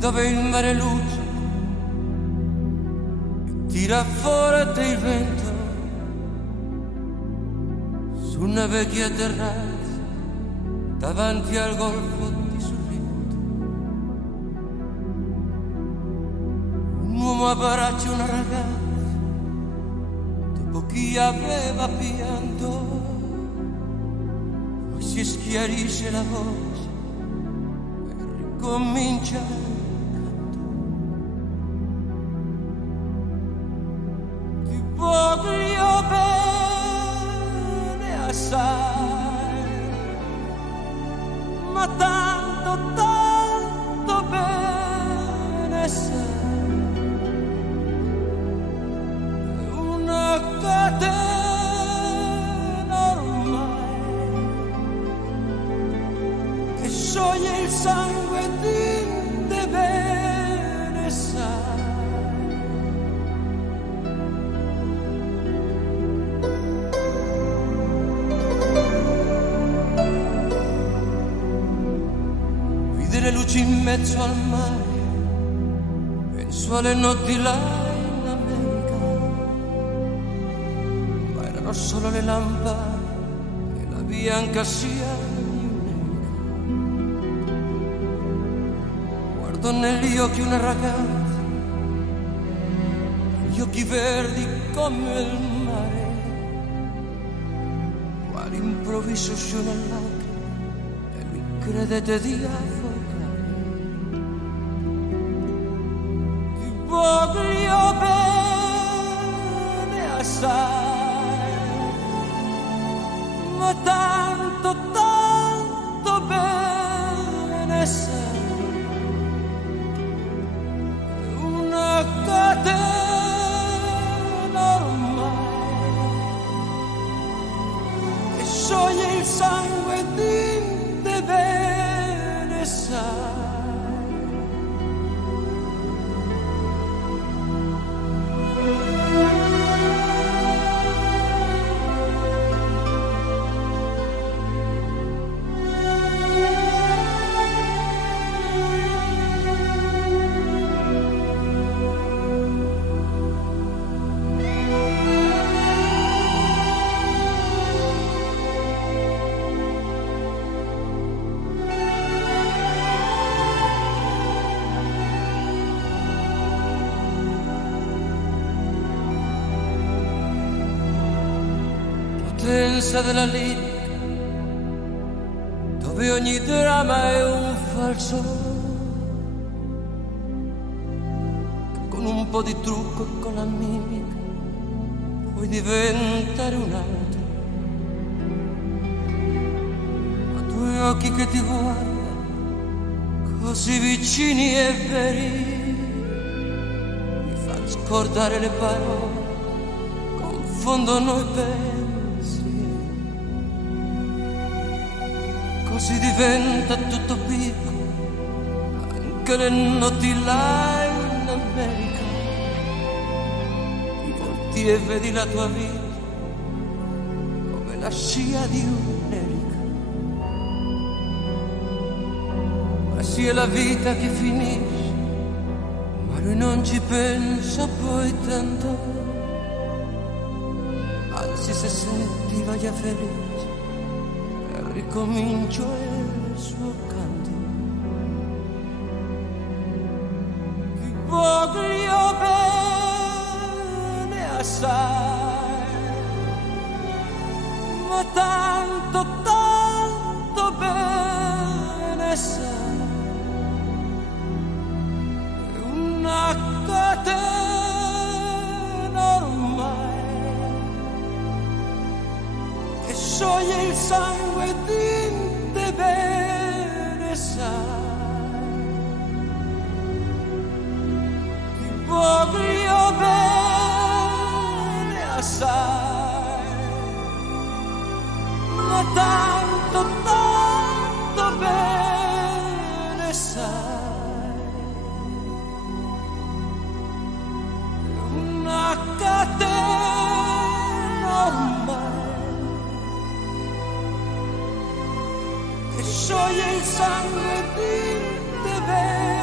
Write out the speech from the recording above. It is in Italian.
dove il mare luce e tira fuori il vento su una vecchia terrazza davanti al golfo di Sorrento. Un uomo abbraccia una ragazza dopo chi aveva pianto, poi si schiarisce la voce e ricomincia. Voglio bene assai, ma tanto, tanto bene sai, una catena ormai che scioglie il sangue di te bene sai. Le luci in mezzo al mare, penso alle notti là in America, ma erano solo le lampade e la bianca scia di un'elica. Guardo negli occhi una ragazza, gli occhi verdi come il mare, quale improvviso scione lacrime e mi credete di affogare. Voglio bene assai, ma tanto, tanto bene sai, una catena ormai che scioglie il sangue di te bene sai. Potenza della lirica, dove ogni dramma è un falso, che con un po' di trucco e con la mimica puoi diventare un altro. Ma due occhi che ti guardano così vicini e veri mi fanno scordare le parole, confondono i pensieri. Si diventa tutto piccolo, anche le notti là in America. Ti volti e vedi la tua vita come la scia di un'elica. Ma sì è la vita che finisce, ma lui non ci pensa poi tanto. Anzi, se sentiva già felice, ricomincio il suo canto. Ti voglio bene assai, ma tanto, tanto bene sai, una catena ormai che scioglie il sangue di te bene sai. Ti voglio bene assai, ma tanto, tanto bene sai, una catena ormai che scioglie il sangue di te bene.